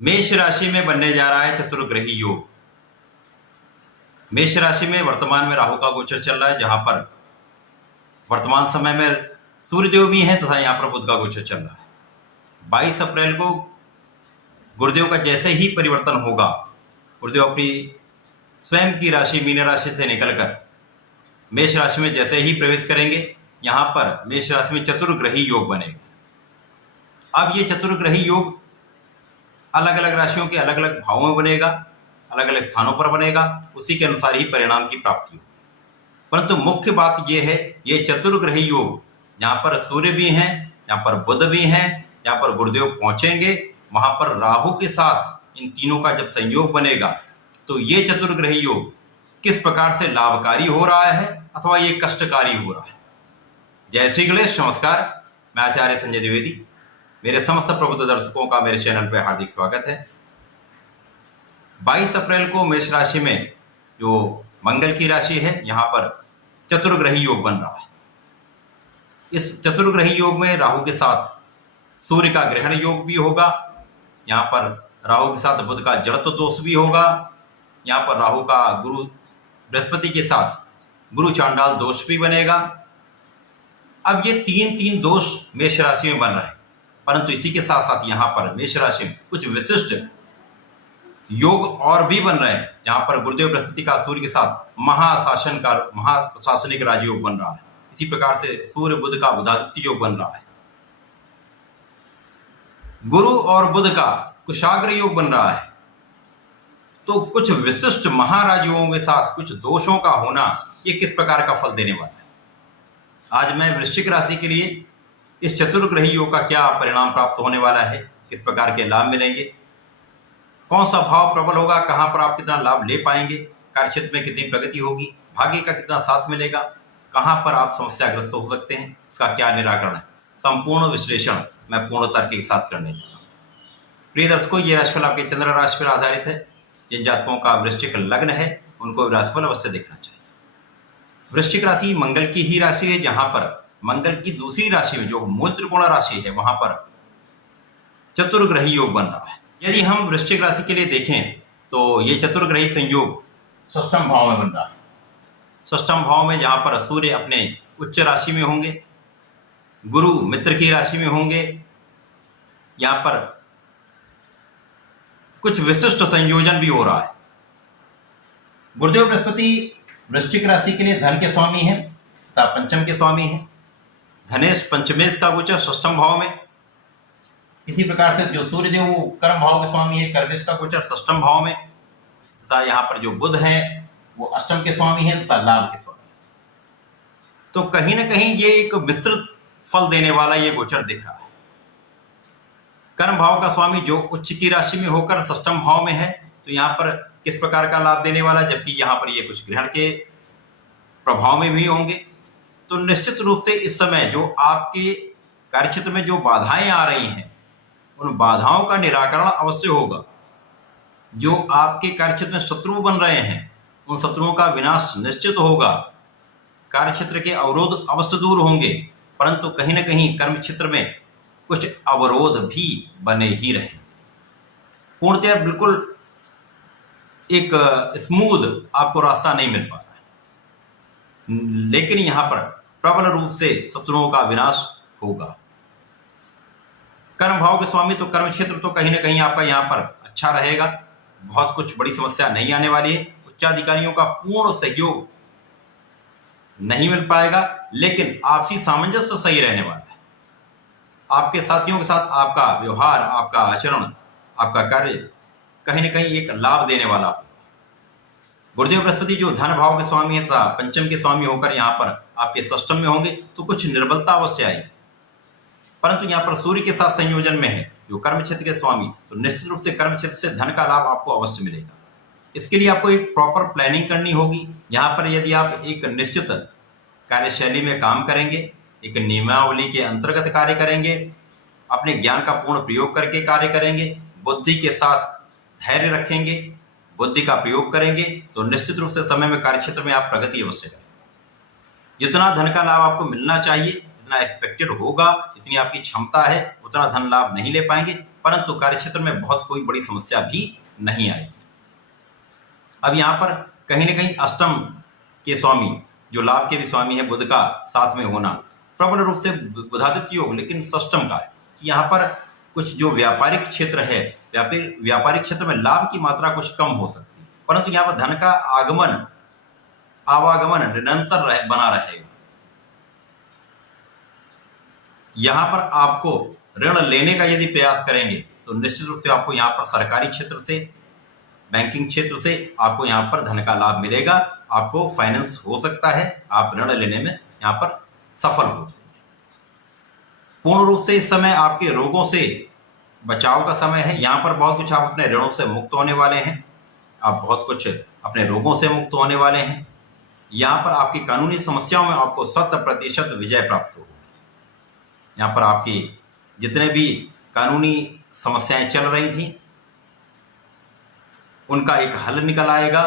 मेष राशि में बनने जा रहा है चतुर्ग्रही योग। मेष राशि में वर्तमान में राहु का गोचर चल रहा है, जहां पर वर्तमान समय में सूर्यदेव भी हैं तथा यहां पर बुध का गोचर चल रहा है। 22 अप्रैल को गुरुदेव का जैसे ही परिवर्तन होगा, गुरुदेव अपनी स्वयं की राशि मीन राशि से निकलकर मेष राशि में जैसे ही प्रवेश करेंगे, यहां पर मेष राशि में चतुर्ग्रही योग बनेगा। अब ये चतुर्ग्रही योग अलग अलग राशियों के अलग अलग भावों में बनेगा, अलग अलग स्थानों पर बनेगा, उसी के अनुसार ही परिणाम की प्राप्ति हो। परंतु मुख्य बात यह है, ये चतुर्ग्रही योग जहां पर सूर्य भी हैं, जहां पर बुध भी हैं, जहां पर गुरुदेव पहुंचेंगे, वहां पर राहु के साथ इन तीनों का जब संयोग बनेगा तो ये चतुर्ग्रही योग किस प्रकार से लाभकारी हो रहा है अथवा ये कष्टकारी हो रहा है। जय श्री गणेश, नमस्कार। मैं आचार्य संजय द्विवेदी, मेरे समस्त प्रबुद्ध दर्शकों का मेरे चैनल पर हार्दिक स्वागत है। 22 अप्रैल को मेष राशि में जो मंगल की राशि है, यहां पर चतुर्ग्रही योग बन रहा है। इस चतुर्ग्रही योग में राहु के साथ सूर्य का ग्रहण योग भी होगा, यहां पर राहु के साथ बुध का जड़त्व दोष भी होगा, यहां पर राहु का गुरु बृहस्पति के साथ गुरु चांडाल दोष भी बनेगा। अब ये तीन दोष मेष राशि में बन रहे हैं, परंतु इसी के साथ साथ यहां पर मेष राशि में कुछ विशिष्ट योग और भी बन रहे हैं, जहां पर गुरुदेव बृहस्पति का सूर्य के साथ महाप्रशासनिक राजयोग बन रहा है। इसी प्रकार से सूर्य बुध का बुधादित्य योग बन रहा है। गुरु और बुध का कुशाग्र योग बन रहा है। तो कुछ विशिष्ट महाराजयों के साथ कुछ दोषों का होना, ये किस प्रकार का फल देने वाला है। आज मैं वृश्चिक राशि के लिए इस चतुर्ग्रही योग का क्या परिणाम प्राप्त होने वाला है, किस प्रकार के लाभ मिलेंगे, कौन सा भाव प्रबल होगा, कहां पर आप कितना लाभ ले पाएंगे, कार्यक्षेत्र में कितनी प्रगति होगी, भाग्य का कितना साथ मिलेगा, कहां पर आप समस्याग्रस्त हो सकते हैं, इसका क्या निराकरण है, संपूर्ण विश्लेषण मैं पूर्ण तर्क के साथ करने जा रहा हूं। प्रिय दर्शकों, ये राशिफल आपके चंद्र राशि पर आधारित है। जिन जातकों का वृश्चिक लग्न है उनको राशिफल अवश्य देखना चाहिए। वृश्चिक राशि मंगल की ही राशि है, जहां पर मंगल की दूसरी राशि में जो मूल त्रिकोण राशि है, वहां पर चतुर्ग्रही योग बन रहा है। यदि हम वृश्चिक राशि के लिए देखें तो ये चतुर्ग्रही संयोग षष्ठम भाव में बन रहा है। षष्ठम भाव में जहां पर सूर्य अपने उच्च राशि में होंगे, गुरु मित्र की राशि में होंगे, यहां पर कुछ विशिष्ट संयोजन भी हो रहा है। गुरुदेव बृहस्पति वृश्चिक राशि के लिए धन के स्वामी हैं तथा पंचम के स्वामी हैं। धनेश पंचमेश का गोचर षष्ठम भाव में। इसी प्रकार से जो सूर्यदेव वो कर्म भाव के स्वामी है, कर्मेश का गोचर षष्ठम भाव में, तथा यहाँ पर जो बुध हैं वो अष्टम के स्वामी हैं तथा लाभ के स्वामी। तो कहीं ना कहीं ये एक विस्तृत फल देने वाला ये गोचर दिख रहा है। कर्म भाव का स्वामी जो उच्च की राशि में होकर षष्ठम भाव में है, तो यहाँ पर किस प्रकार का लाभ देने वाला, जबकि यहाँ पर ये कुछ ग्रहण के प्रभाव में भी होंगे। तो निश्चित रूप से इस समय जो आपके कार्यक्षेत्र में जो बाधाएं आ रही हैं, उन बाधाओं का निराकरण अवश्य होगा। जो आपके कार्यक्षेत्र में शत्रु बन रहे हैं, उन शत्रुओं का विनाश निश्चित होगा। कार्यक्षेत्र के अवरोध अवश्य दूर होंगे, परंतु कहीं ना कहीं कर्म क्षेत्र में कुछ अवरोध भी बने ही रहे। पूर्णतः बिल्कुल एक स्मूथ आपको रास्ता नहीं मिल पा रहा है, लेकिन यहां पर प्रबल रूप से शत्रुओं का विनाश होगा। कर्म भाव के स्वामी तो कर्म क्षेत्र तो कहीं ना कहीं आपका यहाँ पर अच्छा रहेगा, बहुत कुछ बड़ी समस्या नहीं आने वाली है। उच्चाधिकारियों का पूर्ण सहयोग नहीं मिल पाएगा, लेकिन आपसी सामंजस्य सही रहने वाला है। आपके साथियों के साथ आपका व्यवहार, आपका आचरण, आपका कार्य कहीं ना कहीं एक लाभ देने वाला होगा। गुरुदेव बृहस्पति जो धन भाव के स्वामी है तथा पंचम के स्वामी होकर यहाँ पर आपके षष्ठम में होंगे, तो कुछ निर्बलता अवश्य आएगी। परंतु यहाँ पर सूर्य के साथ संयोजन में है जो कर्म क्षेत्र के स्वामी, तो निश्चित रूप से कर्म क्षेत्र से धन का लाभ आपको अवश्य मिलेगा। इसके लिए आपको एक प्रॉपर प्लानिंग करनी होगी। यहाँ पर यदि आप एक निश्चित कार्यशैली में काम करेंगे, एक नियमावली के अंतर्गत कार्य करेंगे, अपने ज्ञान का पूर्ण प्रयोग करके कार्य करेंगे, बुद्धि के साथ धैर्य रखेंगे, बुद्धि का प्रयोग करेंगे, तो निश्चित रूप से समय में कार्यक्षेत्र में आप प्रगति अवश्य करेंगे। जितना धन का लाभ आपको मिलना चाहिए, जितना एक्सपेक्टेड होगा, जितनी आपकी क्षमता है, उतना धन लाभ नहीं ले पाएंगे, परंतु कार्यक्षेत्र में बहुत कोई बड़ी समस्या भी नहीं आएगी। अब यहाँ पर कहीं ना कहीं अष्टम के स्वामी, जो लाभ के भी स्वामी है, बुध का साथ में होना प्रबल रूप से बुधादित्य योग, लेकिन षष्टम का है। यहाँ पर कुछ जो व्यापारिक क्षेत्र है, व्यापारिक क्षेत्र में लाभ की मात्रा कुछ कम हो सकती है, परंतु यहाँ पर धन का आवागमन निरंतर बना रहेगा। यहाँ पर आपको ऋण लेने का यदि प्रयास करेंगे तो निश्चित रूप से आपको यहाँ पर सरकारी क्षेत्र से, बैंकिंग क्षेत्र से आपको यहाँ पर धन का लाभ मिलेगा। आपको फाइनेंस हो सकता है, आप ऋण लेने में यहाँ पर सफल हो जाएंगे। पूर्ण रूप से इस समय आपके रोगों से बचाव का समय है। यहाँ पर बहुत कुछ आप अपने ऋणों से मुक्त होने वाले हैं, आप बहुत कुछ अपने रोगों से मुक्त होने वाले हैं। यहाँ पर आपकी कानूनी समस्याओं में आपको 100% विजय प्राप्त होगी। यहाँ पर आपकी जितने भी कानूनी समस्याएं चल रही थी उनका एक हल निकल आएगा,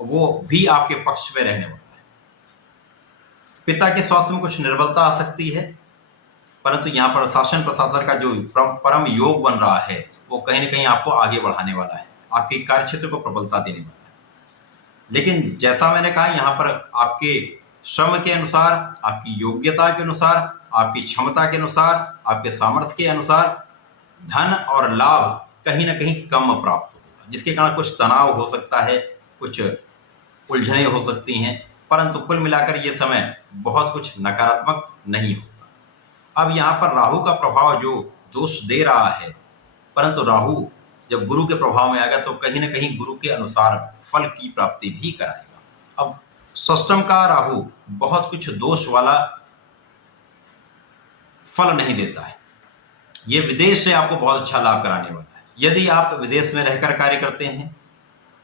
वो भी आपके पक्ष में रहने वाला है। पिता के स्वास्थ्य में कुछ निर्बलता आ सकती है, परंतु यहाँ पर शासन प्रशासन का जो परम योग बन रहा है वो कहीं ना कहीं आपको आगे बढ़ाने वाला है, आपके कार्यक्षेत्र को प्रबलता देने वाला है। लेकिन जैसा मैंने कहा, यहाँ पर आपके श्रम के अनुसार, आपकी योग्यता के अनुसार, आपकी क्षमता के अनुसार, आपके सामर्थ्य के अनुसार धन और लाभ कहीं ना कहीं कम प्राप्त होगा, जिसके कारण कुछ तनाव हो सकता है, कुछ उलझनें हो सकती हैं, परंतु कुल मिलाकर ये समय बहुत कुछ नकारात्मक नहीं होगा। अब यहाँ पर राहु का प्रभाव जो दोष दे रहा है, परंतु राहु जब गुरु के प्रभाव में आएगा तो कहीं ना कहीं गुरु के अनुसार फल की प्राप्ति भी कराएगा। अब षष्टम का राहु बहुत कुछ दोष वाला फल नहीं देता है, ये विदेश से आपको बहुत अच्छा लाभ कराने वाला है। यदि आप विदेश में रहकर कार्य करते हैं,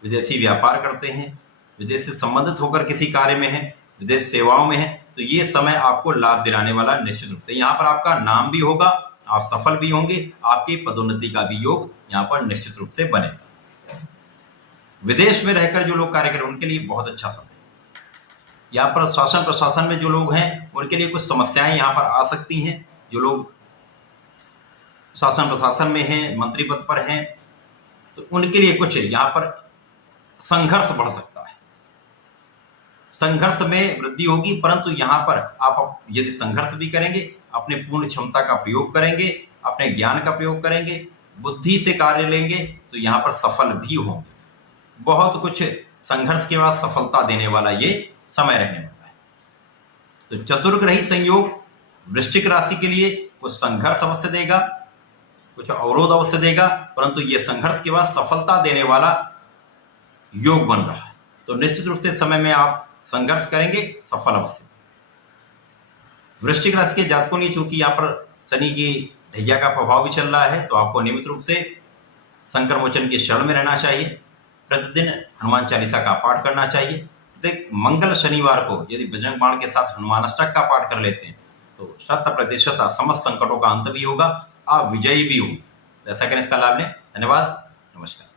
विदेशी व्यापार करते हैं, विदेश से संबंधित होकर किसी कार्य में हैं, विदेश सेवाओं में हैं, तो ये समय आपको लाभ दिलाने वाला निश्चित रूप से। यहाँ पर आपका नाम भी होगा, आप सफल भी होंगे, आपकी पदोन्नति का भी योग यहाँ पर निश्चित रूप से बनेगा। विदेश में रहकर जो लोग कार्य करें उनके लिए बहुत अच्छा समय। यहाँ पर शासन प्रशासन में जो लोग हैं उनके लिए कुछ समस्याएं यहाँ पर आ सकती हैं। जो लोग शासन प्रशासन में हैं, मंत्री पद पर हैं, तो उनके लिए कुछ यहाँ पर संघर्ष बढ़ सकता है, संघर्ष में वृद्धि होगी। परंतु यहाँ पर आप यदि संघर्ष भी करेंगे, अपने पूर्ण क्षमता का प्रयोग करेंगे, अपने ज्ञान का प्रयोग करेंगे, बुद्धि से कार्य लेंगे, तो यहाँ पर सफल भी होंगे। बहुत कुछ संघर्ष के बाद सफलता देने वाला ये समय रहने वाला है। तो चतुर्ग्रही संयोग वृश्चिक राशि के लिए कुछ संघर्ष अवश्य देगा, कुछ अवरोध अवश्य देगा, परंतु ये संघर्ष के बाद सफलता देने वाला योग बन रहा है। तो निश्चित रूप से समय में आप संघर्ष करेंगे, सफल अवश्य। वृश्चिक राशि के जातकों ने चूंकि यहाँ पर शनि की ढैया का प्रभाव भी चल रहा है, तो आपको नियमित रूप से संकर मोचन के शरण में रहना चाहिए। प्रतिदिन हनुमान चालीसा का पाठ करना चाहिए। प्रत्येक मंगल शनिवार को यदि बजरंग बाण के साथ हनुमान अष्टक का पाठ कर लेते हैं तो 100% समस्त संकटों का अंत भी होगा, आप विजयी भी होंगे। ऐसा करें, इसका लाभ लें। धन्यवाद, नमस्कार।